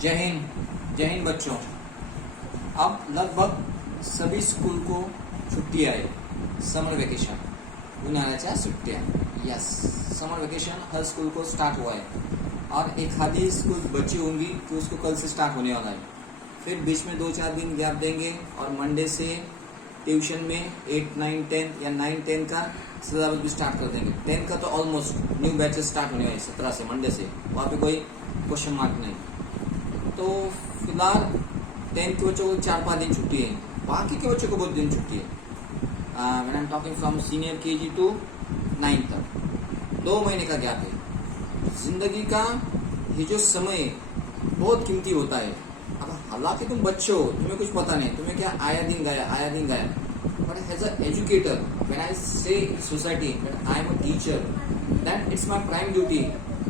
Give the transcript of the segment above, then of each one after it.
जय हिंद बच्चों। अब लगभग सभी स्कूल को छुट्टी आहे, समर वेकेशन, उन्हाळ्याच्या सुट्ट्या। यस, समर वेकेशन हर स्कूल को स्टार्ट हुआ है और एक आधी स्कूल बची होंगी कि उसको कल से स्टार्ट होने वाला है। फिर बीच में 2-4 दिन गैप देंगे और मंडे से ट्यूशन में 8, 9, 10 या 9, 10 का सिलेबस भी स्टार्ट कर देंगे। 10 का तो ऑलमोस्ट न्यू बैचेस स्टार्ट होने वाले 17 से, मंडे से, वहाँ पे कोई क्वेश्चन मार्क नहीं। तो फिलहाल 10 के बच्चों को 4-5 दिन छुट्टी है, बाकी के बच्चों को बहुत दिन छुट्टी है। When I am talking from senior KG to 9 तक 2 महीने का गैप है। जिंदगी का ये जो समय बहुत कीमती होता है। अब हालांकि तुम बच्चे हो, तुम्हें कुछ पता नहीं, तुम्हें क्या आया दिन गया। But as a educator, when I say society that I am a teacher, then it's my prime duty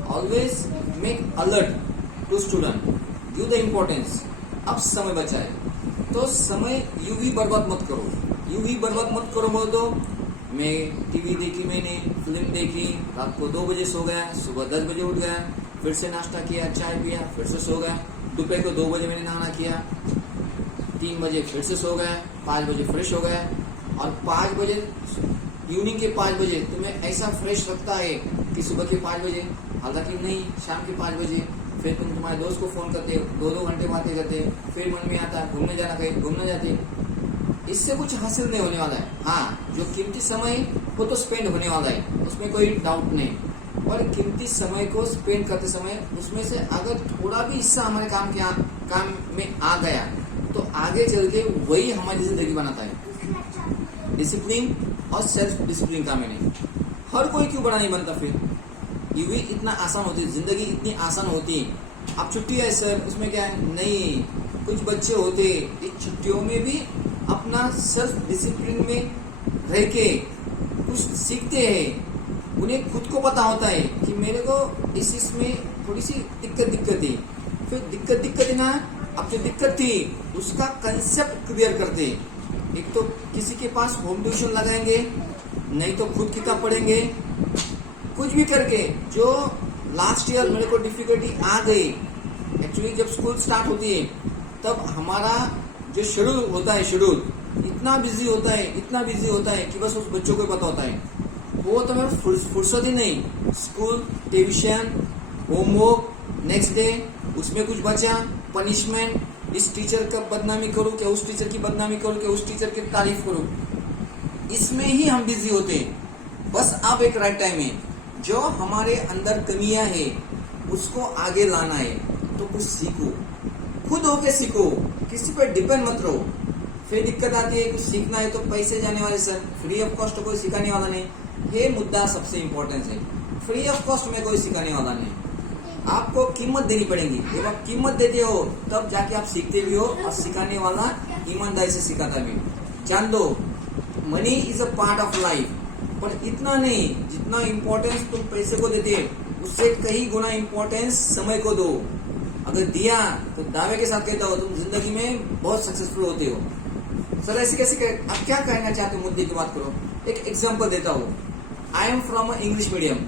always make alert to student, give the importance. अब समय बचा है तो समय यूं ही बर्बाद मत करो। बोल दो मैं टीवी देखी, मैंने फिल्म देखी, रात को 2 बजे सो गया, सुबह 10 बजे उठ गया, फिर से नाश्ता किया, चाय पिया, फिर से सो गया, दोपहर को 2 बजे मैंने नहाना किया, 3 बजे फिर से सो गया, 5 बजे फ्रेश हो गया और 5 बजे इवनिंग के 5 बजे तुम्हें ऐसा फ्रेश लगता है कि सुबह के 5 बजे, हालांकि नहीं, शाम के 5 बजे फिर तुम तुम्हारे दोस्त को फोन करते, 2-2 घंटे बातें करते, फिर मन में आता है घूमने जाना, कहीं घूमने जाते। इससे कुछ हासिल नहीं होने वाला है। हाँ, जो कीमती समय वो तो स्पेंड होने वाला है, उसमें कोई डाउट नहीं। और कीमती समय को स्पेंड करते समय उसमें से अगर थोड़ा भी हिस्सा हमारे काम में आ गया तो आगे चल के वही हमारी जिंदगी बनाता है। डिसिप्लिन और सेल्फ डिसिप्लिन का मैंने हर कोई क्यों बड़ा नहीं बनता। फिर ये भी इतना आसान होती है, जिंदगी इतनी आसान होती है। अब छुट्टी है सर, उसमें क्या है? नहीं, कुछ बच्चे होते इस छुट्टियों में भी अपना सेल्फ डिसिप्लिन में रह के कुछ सीखते हैं। उन्हें खुद को पता होता है कि मेरे को इसमें थोड़ी सी दिक्कत थी, फिर दिक्कत थी ना, अब जो दिक्कत थी उसका कंसेप्ट क्लियर करते। एक तो किसी के पास होम ट्यूशन लगाएंगे, नहीं तो खुद किताब पढ़ेंगे, कुछ भी करके। जो लास्ट ईयर मेरे को डिफिकल्टी आ गई, एक्चुअली जब स्कूल स्टार्ट होती है तब हमारा जो शेड्यूल होता है, इतना बिजी होता है कि बस उस बच्चों को पता होता है। वो तो मेरा फुर्सत ही नहीं। School, tuition, homework, next day उसमें कुछ बचा, पनिशमेंट, इस टीचर का बदनामी करूं क्या, उस टीचर की बदनामी करूं क्या, उस टीचर की तारीफ करूं, इसमें ही हम बिजी होते हैं। बस अब एक राइट टाइम है, जो हमारे अंदर कमियां है उसको आगे लाना है। तो कुछ सीखो, खुद होके सीखो, किसी पर डिपेंड मत रहो। फिर दिक्कत आती है, कुछ सीखना है तो पैसे जाने वाले सर, फ्री ऑफ कॉस्ट कोई सिखाने वाला नहीं। ये मुद्दा सबसे इम्पोर्टेंट है। फ्री ऑफ कॉस्ट में कोई सिखाने वाला नहीं, आपको कीमत देनी पड़ेगी। जब आप कीमत देते हो तब जाके आप सीखते भी हो और सिखाने वाला ईमानदारी से सिखाता भी। जान दो, money is a part of life, पर इतना नहीं जितना इम्पोर्टेंस तुम पैसे को देते हो, उससे कई गुना इम्पोर्टेंस समय को दो। अगर दिया तो दावे के साथ कहता हो तुम जिंदगी में बहुत सक्सेसफुल होते हो। सर ऐसे कैसे आप क्या कहना चाहते हो, मुद्दे की बात करो। एक एग्जांपल देता हूँ। I am from a English medium.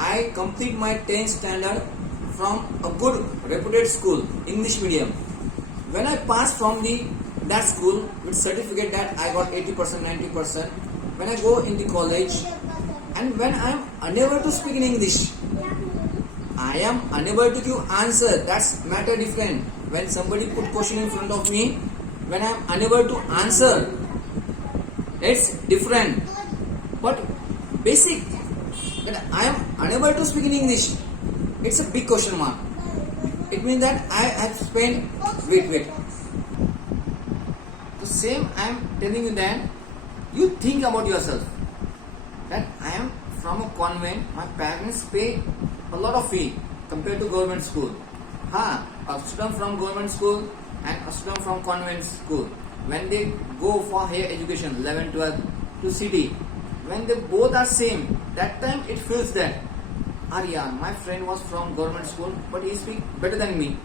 I complete my 10th standard from a good reputed school, English medium. When I passed from that school with certificate that I got 80%, 90%, when I go in the college and when I am unable to speak in English, I am unable to give answer, that's matter different. When somebody put question in front of me, when I am unable to answer, it's different. But basic, when I am unable to speak in English, it's a big question mark. It means that I have spent, wait. The same I am telling you that you think about yourself. That I am from a convent, my parents pay a lot of fee compared to government school. A student from government school and a student from convent school, when they go for higher education, 11, 12 to city, when they both are same, that time it feels that, Arya, my friend was from government school, but he speak better than me.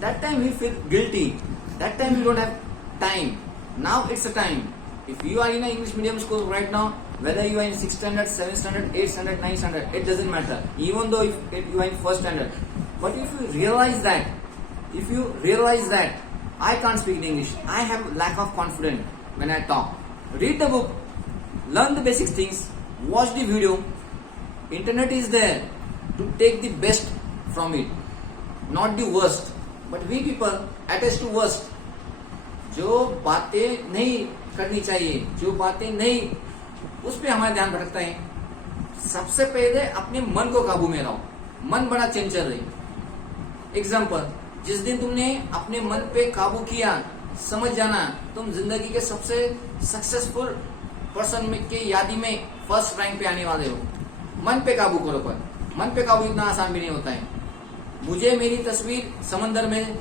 That time we feel guilty. That time we don't have time. Now it's a time. If you are in an English medium school right now, whether you are in 6th standard, 7th standard, 8th standard, 9th standard, it doesn't matter. Even though if you are in 1st standard. But if you realize that if you realize that I can't speak in English, I have lack of confidence when I talk, read the book, learn the basic things, watch the video. Internet is there to take the best from it, not the worst. But we people attach to worst. जो बातें नहीं करनी चाहिए, जो बातें नहीं, उस पर हमारा ध्यान भटकता है. सबसे पहले अपने मन को काबू में रहो. मन बड़ा चंचल है. एग्जाम्पल, जिस दिन तुमने अपने मन पे काबू किया, समझ जाना तुम जिंदगी के सबसे सक्सेसफुल पर्सन के यादी में फर्स्ट रैंक पे आने वाले हो. मन पे काबू करो. पर मन पे काबू इतना आसान भी नहीं होता है. मुझे मेरी तस्वीर समंदर में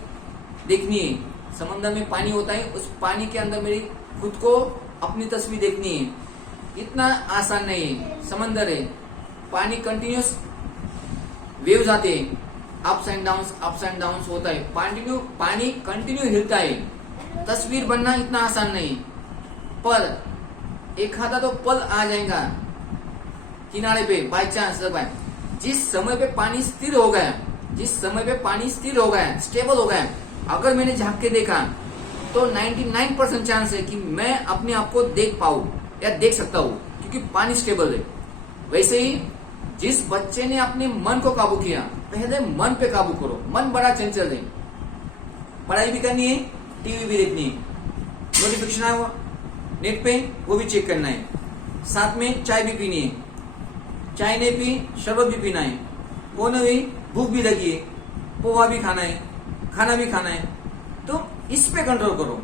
देखनी है. समंदर में पानी होता है, उस पानी के अंदर मेरी खुद को अपनी तस्वीर देखनी है. इतना आसान नहीं है. समंदर है, पानी कंटिन्यूस वेव्स आते हैं, अप्स एंड डाउन्स होता है. पानी कंटिन्यू हिलता है. तस्वीर बनना इतना आसान नहीं. पर एक आधा तो पल आ जाएगा किनारे पे, बाय चांस. जिस समय पे पानी स्थिर हो गया, स्टेबल हो गया, अगर मैंने झांक के देखा तो 99% चांस है कि मैं अपने आप को देख पाऊं या देख सकता हूं, क्योंकि पानी स्टेबल है. वैसे ही जिस बच्चे ने अपने मन को काबू किया, पहले मन पे काबू करो. मन बड़ा चंचल है. पढ़ाई भी करनी है, टीवी भी देखनी है, नोटिफिकेशन आया हुआ नेट पे वो भी चेक करना है. साथ में चाय भी पीनी है. चाय नहीं पी, शरबत भी पीना है. वो नहीं, भूख भी लगी है, पोहा भी खाना है, खाना भी खाना है. तो इस पे कंट्रोल करो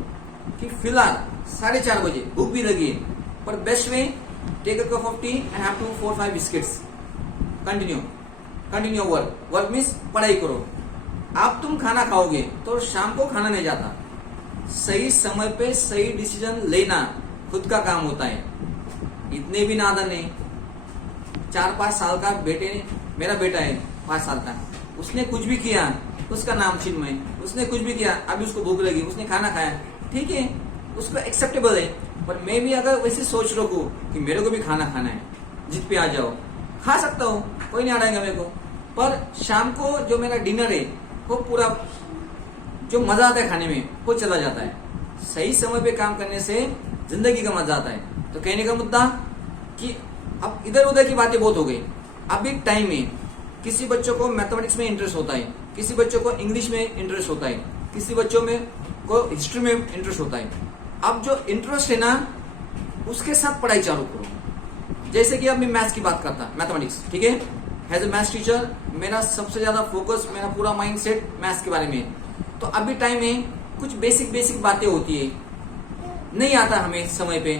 कि फिलहाल 4:30 बजे भूख भी लगी है, पर best way take a cup of tea and have 4-5 biscuits. Continue work means पढ़ाई करो. आप तुम खाना खाओगे तो शाम को खाना नहीं जाता. सही समय पे सही डिसीजन लेना खुद का काम होता है. इतने भी नादान नहीं. 4-5 साल का मेरा बेटा है 5 साल का, उसने कुछ भी किया, उसका नाम चिन्मय, उसने कुछ भी किया, अभी उसको भूख लगी, उसने खाना खाया, ठीक है, उसको एक्सेप्टेबल है. पर मैं भी अगर वैसे सोच रखूं कि मेरे को भी खाना खाना है, जिद पे आ जाओ, खा सकता हूँ, कोई नहीं आड़ेगा मेरे को. पर शाम को जो मेरा डिनर है, वो पूरा जो मजा आता है खाने में, वो चला जाता है. सही समय पे काम करने से जिंदगी का मजा आता है. तो कहने का मुद्दा कि अब इधर उधर की बातें बहुत हो गई. अभी टाइम है. किसी बच्चों को मैथमेटिक्स में इंटरेस्ट होता है, किसी बच्चों को इंग्लिश में इंटरेस्ट होता है, किसी बच्चों में को हिस्ट्री में इंटरेस्ट होता है. अब जो इंटरेस्ट है ना, उसके साथ पढ़ाई चालू करो. जैसे कि अब मैं मैथ्स की बात करता, मैथमेटिक्स, ठीक है. एज ए मैथ्स टीचर मेरा सबसे ज्यादा फोकस, मेरा पूरा माइंड सेट मैथ्स के बारे में है. तो अभी टाइम है, कुछ बेसिक बातें होती है, नहीं आता हमें समय पे.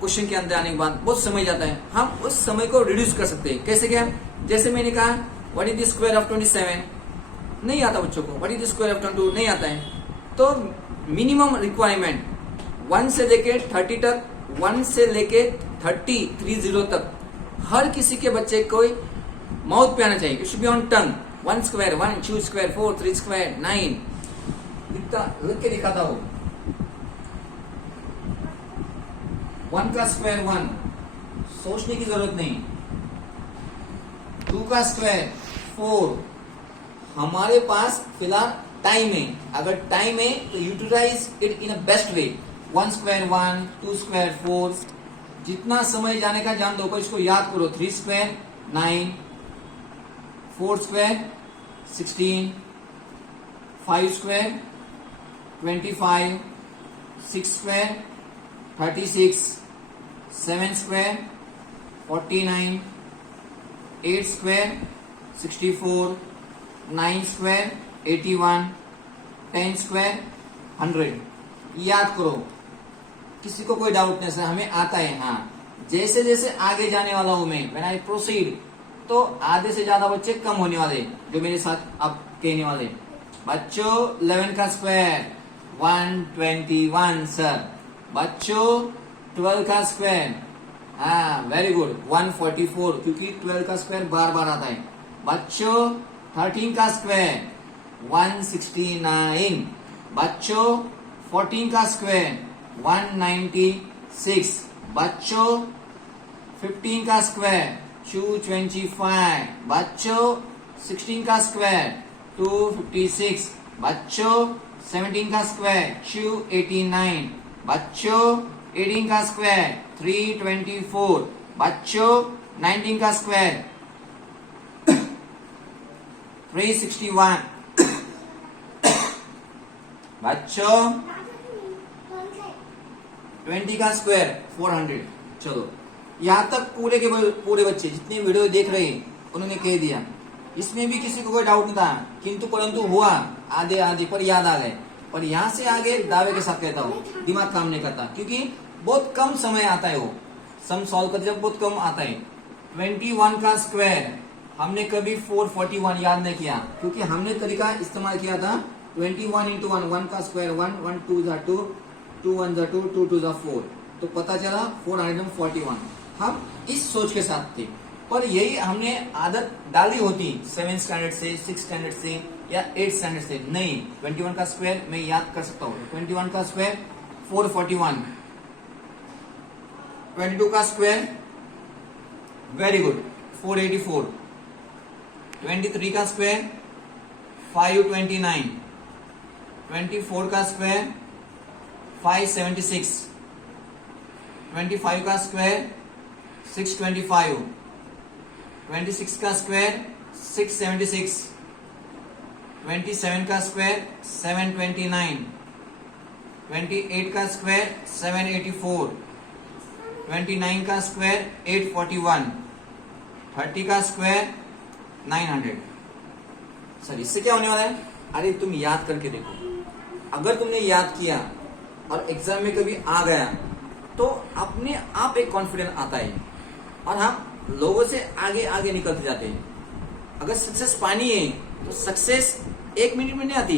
क्वेश्चन के अंदर आने के बाद बहुत समय जाता है. हम उस समय को रिड्यूस कर सकते हैं. कैसे क्या? जैसे मैंने कहा what is the square of 27, नहीं आता बच्चों को. What is the square of 22, नहीं आता है. तो मिनिमम रिक्वायरमेंट 1 से लेके 30 तक, 1 से लेके 30 तक हर किसी के बच्चे को माउथ पे आना चाहिए. It should be on tongue. 1 square, 1, 2 square, 4, 3 square, 9 लिख के दिखाता हूं. 1 का स्क्वायर 1, सोचने की जरूरत नहीं. 2 का स्क्वायर 4. हमारे पास फिलहाल टाइम है. अगर टाइम है तो utilise it in a best way. 1 square 1, 2 square 4. जितना समय जाने का जान दो, पर इसको याद करो. 3 square 9, 4 square 16, 5 square 25, 6 square 36, 7 square 49, 8 square 64, 9 square 81, 10 square 100. याद करो. किसी को कोई डाउट नहीं है, हमें आता है. हाँ, जैसे जैसे आगे जाने वाला हूं मैं, व्हेन आई प्रोसीड, तो आधे से ज्यादा बच्चे कम होने वाले जो मेरे साथ अब कहने वाले. बच्चों 11 का स्क्वायर 121 सर. बच्चों 12 का स्क्वायर, हाँ वेरी गुड, 144, क्योंकि 12 का स्क्वायर बार बार आता है. बच्चों 13 का स्क्वायर 169. बच्चों 14 का स्क्वायर 196. बच्चों 15 का स्क्वायर 225. बच्चों 16 का स्क्वायर 256. बच्चों 17 का स्क्वायर 289, बच्चों 18 का स्क्वायर 324, बच्चों 19 का स्क्वायर 361, बच्चों 20 का स्क्वायर 400। चलो यहाँ तक पूरे के पूरे बच्चे जितने वीडियो देख रहे हैं उन्होंने कह दिया, इसमें भी किसी को कोई डाउट नहीं था, किंतु परंतु हुआ आधे आधे पर याद आ गए। पर यहाँ से आगे दावे के साथ कहता हूँ, दिमाग काम नहीं करता, क्योंकि बहुत कम समय आता है वो सम सॉल्व कर, जब बहुत कम आता है। 21 का स्क्वायर हमने कभी 441 याद नहीं किया, क्योंकि हमने तरीका इस्तेमाल किया था 21 इंटू 1, 1 का स्क्वायर 1, 1 2 जा 2, 2 1 जा 2, 2 2 जा 4, तो पता चला 441। हम इस सोच के साथ थे, पर यही हमने आदत डाली होती 7 स्टैंडर्ड से, 6 स्टैंडर्ड से या 8 स्टैंडर्ड से। नहीं, 21 का स्क्वायर मैं याद कर सकता हूँ। 21 का स्क्वायर 441, 22 का स्क्वायर वेरी गुड 484, 23 का स्क्वायर 529, 24 का स्क्वायर 576, 25 का स्क्वायर 625, 26 का स्क्वायर 676, 27 का स्क्वायर 729, 28 का स्क्वायर 784, 29 का स्क्वायर 841, 30 का स्क्वायर 900। सर इससे क्या होने वाला है? अरे तुम याद करके देखो, अगर तुमने याद किया और एग्जाम में कभी आ गया तो अपने आप एक कॉन्फिडेंस आता है और हम लोगों से आगे आगे निकलते जाते हैं। अगर सक्सेस पानी है तो सक्सेस 1 मिनट में नहीं आती,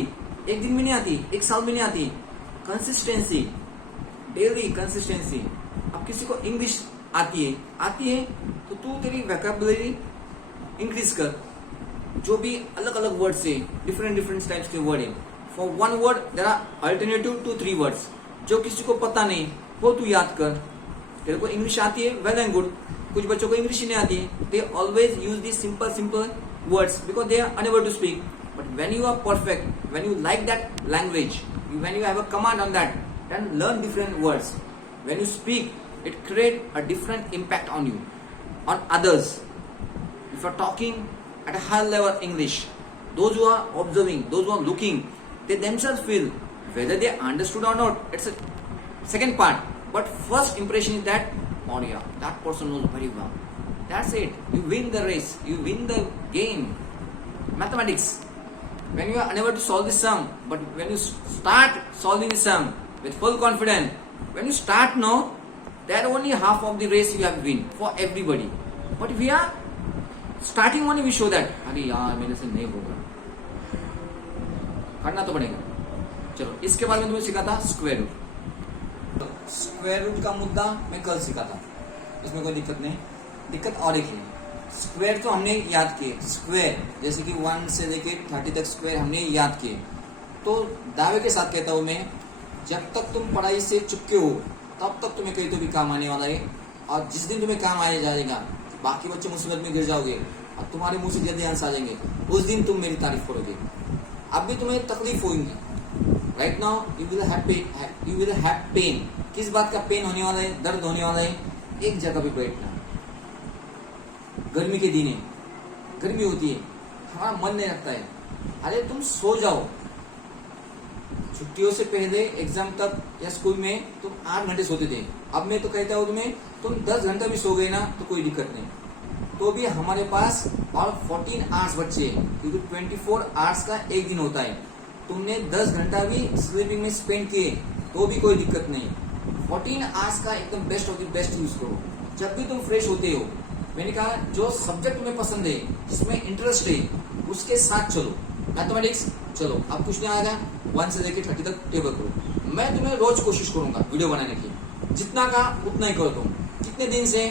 1 दिन में नहीं आती, 1 साल में नहीं आती। Consistency, daily consistency. अब किसी को इंग्लिश आती है तो तू तेरी वोकैबुलरी इंक्रीज कर। जो भी अलग अलग वर्ड्स है, डिफरेंट टाइप्स के वर्ड है, for one word there are alternative to 3 words. जो किसी को पता नहीं वो तू याद कर। तेरे को इंग्लिश आती है, वेल एंड गुड। कुछ बच्चों को इंग्लिश ही नहीं आती है, they always use the simple words because they are unable to speak. But when you are perfect, when you like that language, when you have a command on that, then learn different words. When you speak, it create a different impact on you, on others. If you are talking at a high level English, those who are observing, those who are looking, they themselves feel whether they understood or not. It's a second part, but first impression is that, oh yeah, that person knows very well. That's it. You win the race. You win the game. Mathematics. When you are unable to solve the sum, but when you start solving the sum with full confidence, when you start now, that only half of the race you have win for everybody. But if we are starting only, we show that अरे यार मेरे से नहीं होगा, करना तो पड़ेगा। चलो इसके बारे में तुम्हें सिखाता स्क्वायर रूट। स्क्वायर रूट का मुद्दा मैं कल सिखाता, इसमें कोई दिक्कत नहीं। दिक्कत और एक है, स्क्वायर तो हमने याद किए, स्क्वायर जैसे कि 1 से लेके 30 तक स्क्वायर हमने याद किए। तो दावे के साथ कहता हूं मैं, जब तक तुम पढ़ाई से चुपके हो तब तक तुम्हें कहीं तो भी काम आने वाला है। और जिस दिन तुम्हें काम आया जाएगा, बाकी बच्चे मुसीबत में गिर जाओगे और तुम्हारे मुंह से जल्दी आंसर आ जाएंगे, उस दिन तुम मेरी तारीफ करोगे। अब भी तुम्हें तकलीफ होगी। Right now you will have pain. किस बात का पेन होने वाला है? दर्द होने वाला है एक जगह पे बैठना। गर्मी के दिन है, गर्मी होती है, हमारा मन नहीं लगता है। अरे तुम सो जाओ। छुट्टियों से पहले एग्जाम तक या स्कूल में तुम 8 घंटे सोते थे। अब मैं तो कहता हूँ तुम्हें, तुम 10 घंटा भी सो गए ना तो कोई दिक्कत नहीं। तो भी हमारे पास और 14 आवर्स बच्चे, क्योंकि 24 आवर्स का एक दिन होता है। तुमने 10 घंटा भी स्लीपिंग में स्पेंड किए तो भी कोई दिक्कत नहीं। 14 आवर्स का एकदम best of the best use करो। जब भी तुम फ्रेश होते हो, मैंने कहा जो सब्जेक्ट तुम्हें पसंद है, जिसमें इंटरेस्ट है, उसके साथ चलो। मैथमेटिक्स चलो, अब कुछ नहीं आएगा, 1 से लेकर 30 तक टेबल करो। मैं तुम्हें रोज कोशिश करूंगा वीडियो बनाने की, जितना का उतना ही करो तुम। कितने दिन से?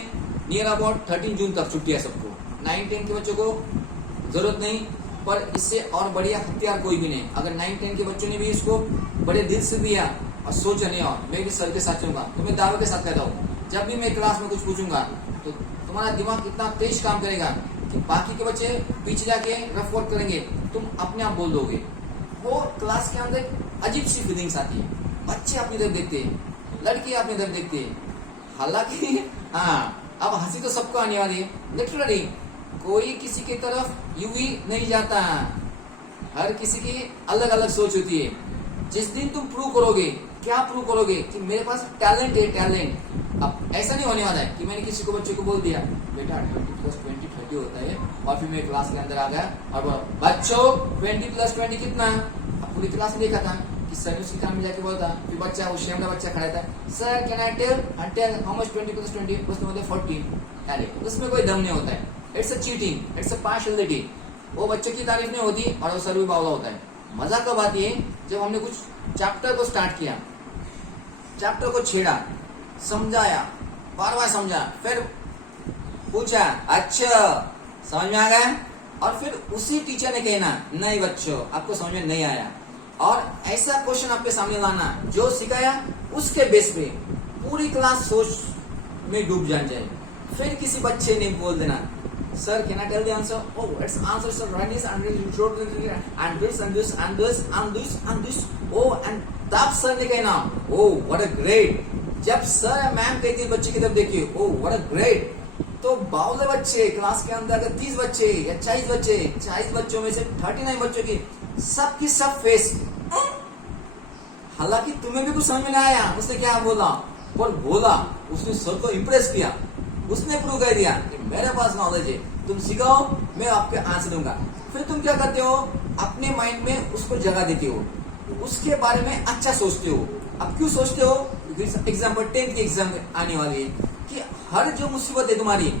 नियर अबाउट 13 जून तक छुट्टी है सबको। 9-10 के बच्चों को जरूरत नहीं, पर इससे और बढ़िया हथियार कोई भी नहीं। अगर 9-10 के बच्चों ने भी इसको बड़े दिल से दिया और सोचा नहीं, और मैं भी सर के साथ चलूंगा, तो मैं दावे के साथ कहता हूँ, जब भी मैं क्लास में कुछ पूछूंगा तो तुम्हारा दिमाग इतना तेज काम करेगा कि बाकी के बच्चे पीछे जाके रफ वर्क करेंगे, तुम अपने आप बोल दोगे। वो क्लास के अंदर अजीब सी फीलिंग्स आती है, बच्चे अपनी तरफ देखते हैं, लड़की अपनी तरफ देखते हैं। हालांकि हाँ, अब हंसी तो सबको आने वाली है, लिटरली कोई किसी की तरफ यूं ही नहीं जाता, हर किसी की अलग अलग सोच होती है। जिस दिन तुम प्रूव करोगे, क्या प्रूव करोगे कि मेरे पास टैलेंट है, टैलेंट। अब ऐसा नहीं होने वाला है कि मैंने किसी को बच्चे को बोल दिया बेटा 20 + 20 30 होता है, और फिर मेरे क्लास के अंदर आ गया और बोला बच्चों 20 + 20 कितना। अब पूरी क्लास में देखा था कि सर उसके कान में जाके बोलता, फिर बच्चा वो शेमड़ा बच्चा खड़ा था, sir can I tell how much 20 + 20, उसने बोला 40। अरे उसमें कोई दम नहीं होता है, it's a cheating, it's a partiality. वो बच्चे की तारीफ नहीं होती और वो सर भी बावला होता है। मजा कब आती है जब हमने कुछ चैप्टर को स्टार्ट किया, चैप्टर को छेड़ा, समझाया, बार बार समझा, फिर पूछा अच्छा समझ में आ गया, और फिर उसी टीचर ने कहना नहीं बच्चों आपको समझ में नहीं आया, और ऐसा क्वेश्चन आपके सामने लाना जो सिखाया उसके बेस पे पूरी क्लास सोच में डूब जान जाए। फिर किसी बच्चे ने बोल देना sir can I tell the answer, oh it's answer sir right this and this and this and this and this and this, oh and तब सर ने कहना ओह व्हाट अ ग्रेट। जब सर मैम कहती बच्चे की तरफ देखिए ओह what a great, तो 52 बच्चे क्लास के अंदर अगर 30 बच्चे या 40 बच्चे, 40 बच्चों में से 39 बच्चों की सबकी सब फेस, हालांकि तुम्हें भी कुछ समझ में नहीं आया उसने क्या बोला, पर बोला उसने सर को इम्प्रेस किया, उसने प्रूव कर दिया कि मेरे पास नॉलेज है, तुम सिखाओ मैं आपके आंसर दूंगा। फिर तुम क्या करते हो, अपने माइंड में उसको जगह देते हो, उसके बारे में अच्छा सोचते हो। अब क्यों सोचते हो, एग्जाम्पल 10th की एग्जाम आने वाली है कि हर जो मुसीबत है तुम्हारी,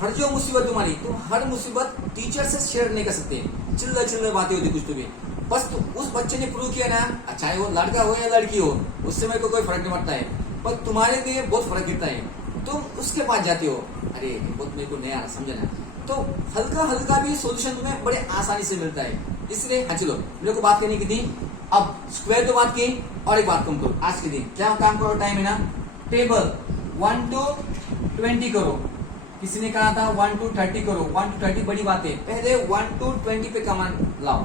हर जो मुसीबत तुम्हारी, तुम हर मुसीबत टीचर से शेयर नहीं कर सकते, चिल्ला चिल्ला बातें होती कुछ तो भी, बस तो उस बच्चे ने प्रूव किया ना, चाहे वो लड़का हो या लड़की हो, उससे मेरे को कोई फर्क नहीं पड़ता है, पर तुम्हारे लिए बहुत फर्क गिरता है। तुम उसके पास जाते हो, अरे बहुत मेरे को नहीं आ रहा समझना, तो हल्का हल्का भी सोल्यूशन तुम्हें बड़े आसानी से मिलता है। इसलिए हाँ चलो मेरे को बात करने की थी, अब स्क्वायर तो बात की और एक बात कम करो आज के दिन, क्या काम करो, टाइम है ना, टेबल 1 to 20 करो। किसी ने कहा था 1 to 30 करो, 1 to 30 बड़ी बात है, पहले 1 to 20 पे कमांड लाओ,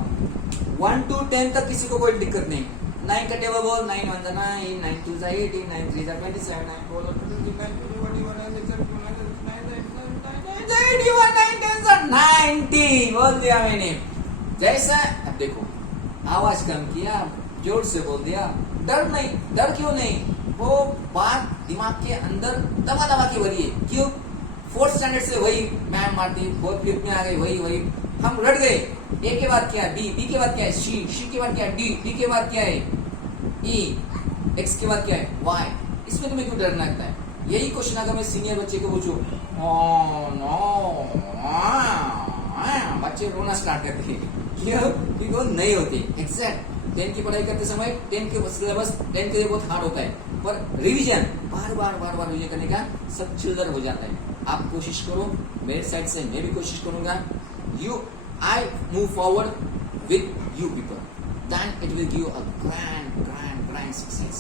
1 to 10 तक किसी को कोई दिक्कत नहीं। 9 का टेबल बोल, 9 1 जा 9, 9 2 जा 18, 9 3 जा 27, 9 4 जा 90 बोल दिया मैंने। जैसा अब देखो आवाज कम किया, जोर से बोल दिया, डर नहीं, डर क्यों नहीं, वो बात दिमाग के अंदर दबा दबा के भरी है। क्यों, 4th स्टैंडर्ड से वही मैम मारती, बहुत फिफ्थ में आ गई वही, हम रट गए। ए के बाद क्या है बी, बी के बाद क्या है सी के बाद क्या है डी, डी के बाद क्या है ई, एक्स के बाद क्या है वाई, इसमें तुम्हें क्यों डरना लगता है। यही क्वेश्चन अगर मैं सीनियर बच्चे को पूछूं, बच्चे रोना स्टार्ट करते हैं, क्यों, क्योंकि वो नहीं होती। एग्जैक्ट 10 की पढ़ाई करते समय 10 के सिलेबस 10 के लिए बहुत हार्ड होता है, पर रिवीजन बार बार रिवीजन करने का सब चिल्लर हो जाता है। आप कोशिश करो, मेरे साइड से मैं भी कोशिश करूंगा, I move forward with you people, then it will give you a grand success.